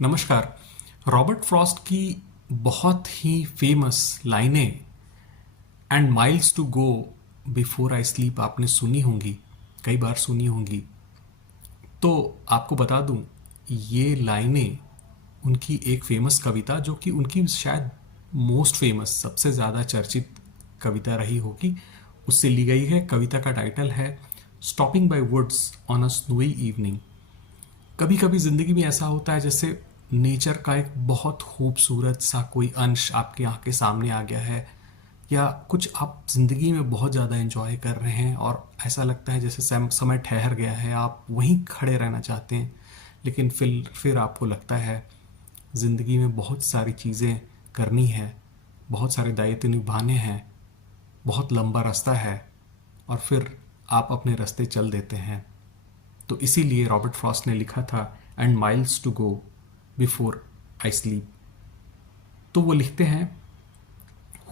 नमस्कार। Robert Frost की बहुत ही फेमस लाइनें and miles to go before I sleep आपने सुनी होंगी, कई बार सुनी होंगी। तो आपको बता दूं, ये लाइनें उनकी एक फेमस कविता, जो कि उनकी शायद मोस्ट फेमस, सबसे ज़्यादा चर्चित कविता रही होगी, उससे ली गई है। कविता का टाइटल है stopping by woods on a snowy evening. कभी कभी ज़िंदगी में ऐसा होता है जैसे नेचर का एक बहुत खूबसूरत सा कोई अंश आपके आँख के सामने आ गया है, या कुछ आप ज़िंदगी में बहुत ज़्यादा एंजॉय कर रहे हैं और ऐसा लगता है जैसे समय ठहर गया है, आप वहीं खड़े रहना चाहते हैं। लेकिन फिर आपको लगता है ज़िंदगी में बहुत सारी चीज़ें करनी है, बहुत सारे दायित्व निभाने हैं, बहुत लंबा रास्ता है, और फिर आप अपने रास्ते चल देते हैं। तो इसीलिए रॉबर्ट फ्रॉस्ट ने लिखा था and miles to go before I sleep. तो वो लिखते हैं,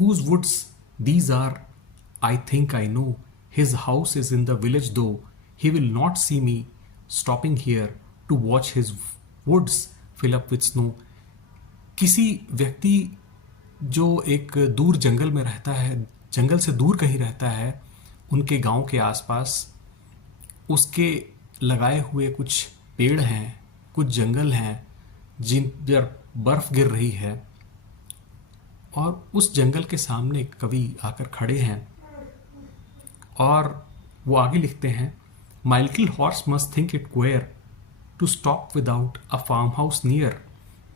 whose woods these are, I think I know, his house is in the village though, he will not see me stopping here to watch his woods fill up with snow. किसी व्यक्ति जो एक दूर जंगल में रहता है, जंगल से दूर कहीं रहता है, उनके गांव के आसपास उसके लगाए हुए कुछ पेड़ हैं, कुछ जंगल हैं जिन पर बर्फ गिर रही है, और उस जंगल के सामने एक कवि आकर खड़े हैं और वो आगे लिखते हैं, my little horse must think it queer to stop without a farm house near.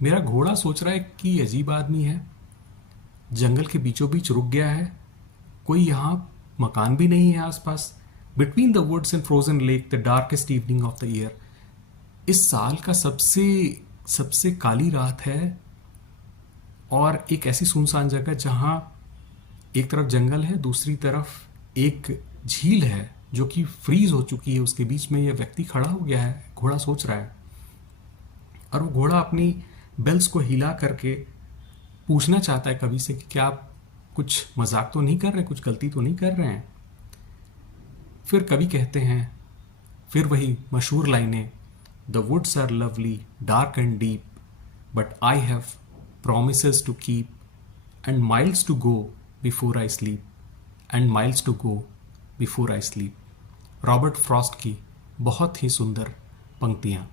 मेरा घोड़ा सोच रहा है कि अजीब आदमी है, जंगल के बीचों बीच रुक गया है, कोई यहाँ मकान भी नहीं है आसपास। Between the woods and frozen lake the darkest evening of the year. इस साल का सबसे सबसे काली रात है, और एक ऐसी सुनसान जगह जहाँ एक तरफ जंगल है, दूसरी तरफ एक झील है जो कि फ्रीज हो चुकी है, उसके बीच में यह व्यक्ति खड़ा हो गया है, घोड़ा सोच रहा है, और वो घोड़ा अपनी बेल्स को हिला करके पूछना चाहता है कवि से कि क्या आप कुछ मजाक तो नहीं कर रहे, कुछ गलती तो नहीं कर रहे हैं। फिर कवि कहते हैं, फिर वही मशहूर लाइनें, the woods are lovely dark and deep, but I have promises to keep and miles to go before I sleep and miles to go before I sleep। Robert Frost की बहुत ही सुंदर पंक्तियाँ।